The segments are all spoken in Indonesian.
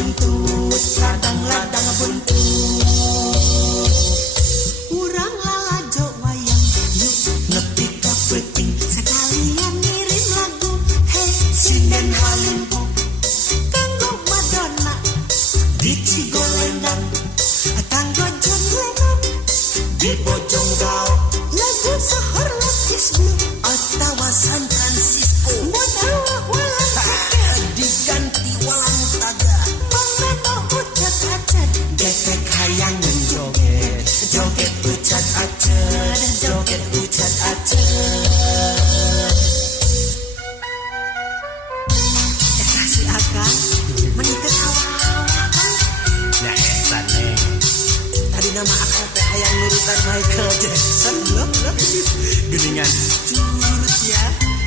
buntut, ladang-ladang buntut. Urang lalajo wayang, yuk nepi ka peuting, sekalian ngirim lagu. Hey, sinden halimpo, kanggo Madonna di Cigolendang, kanggo John Lennon di Bojonggao, lagu Sahar Lapis Blue Ottawa San Francisco, Modawa walang diganti walang taga, mangano ucat acet, getek hayangan joget, joget ucat acet, joget ucat acet. Kasih akang menikah awal-awal kan? Ya etan neng. Tadi nama akang teh hayang nurutan Michael Jackson loh. Geningan Curut ya,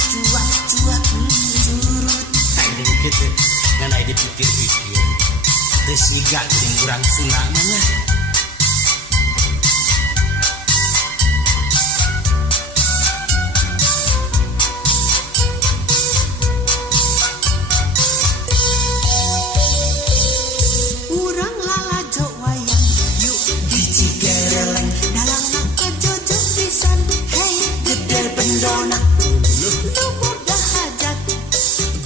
cuak curut. kain gitu. Ngan aya dipikir-pikir. Teu siga geuning urang Sunda mah nya. Urang lalajo wayang, yuk di Cigereleng, dalang nak jojo pisan. Hey, gede bendona, nu boga hajat,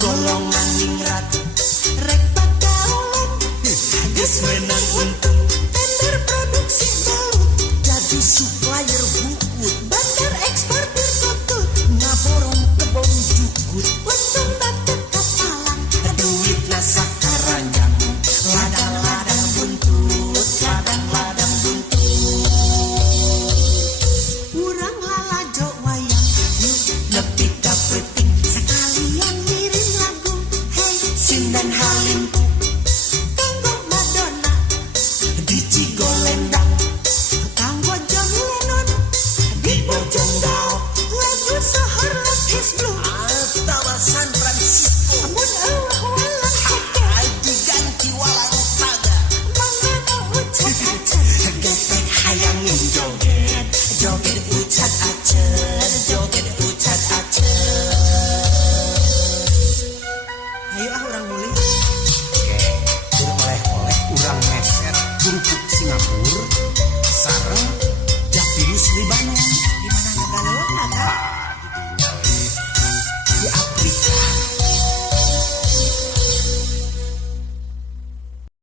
golongan ningrat, rek pagaulan, geus menang untung, tender produksi balut, jadi supplier bukut, bandar eksportir tutut, ngaborong kebon jukut, untung dateng kapalang, duit nasa karanjang, ladang-ladang buntut, ladang-ladang buntut. Urang lalajo wayang, yuk nepi ka peuting, sekalian ngirim lagu. Hey, sinden halimpo, kanggo Madonna di Cigolendang, kanggo John Lennon di Bojonggao, lagu Sahar Lapis Blue Ottawa San Francisco, mun Allah walang haka, diganti walang taga, mangano ucat acet, getek hayangin joget, joget ucat acet,